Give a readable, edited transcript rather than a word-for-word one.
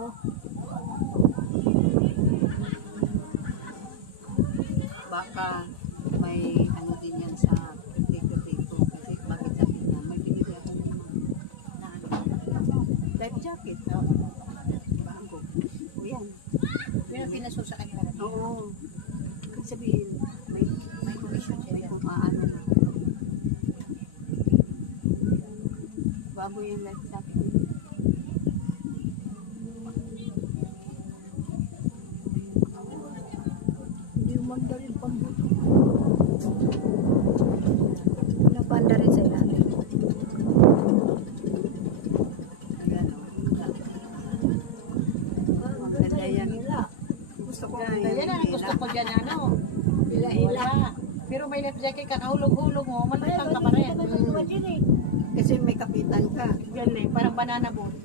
ano. Baka may ano din yan sa dito kasi bakit sabi niya may binili ako ng na ano life jacket bago o yan Pero pinaso sa kanya na. oo kasi sabihin may commission siya kung paano na bago yung life jacket niya. Hindi umanda rin pambuto. Napanda rin sa ilalim. Ayan o maganda yan gusto ko nga Yan ang gusto ko dyan, ano. Hila-hila. Pero may life jacket ka, kahulog-hulog mo, malutang ka pa rin. kasi may kapitan ka Yan eh, parang banana boat.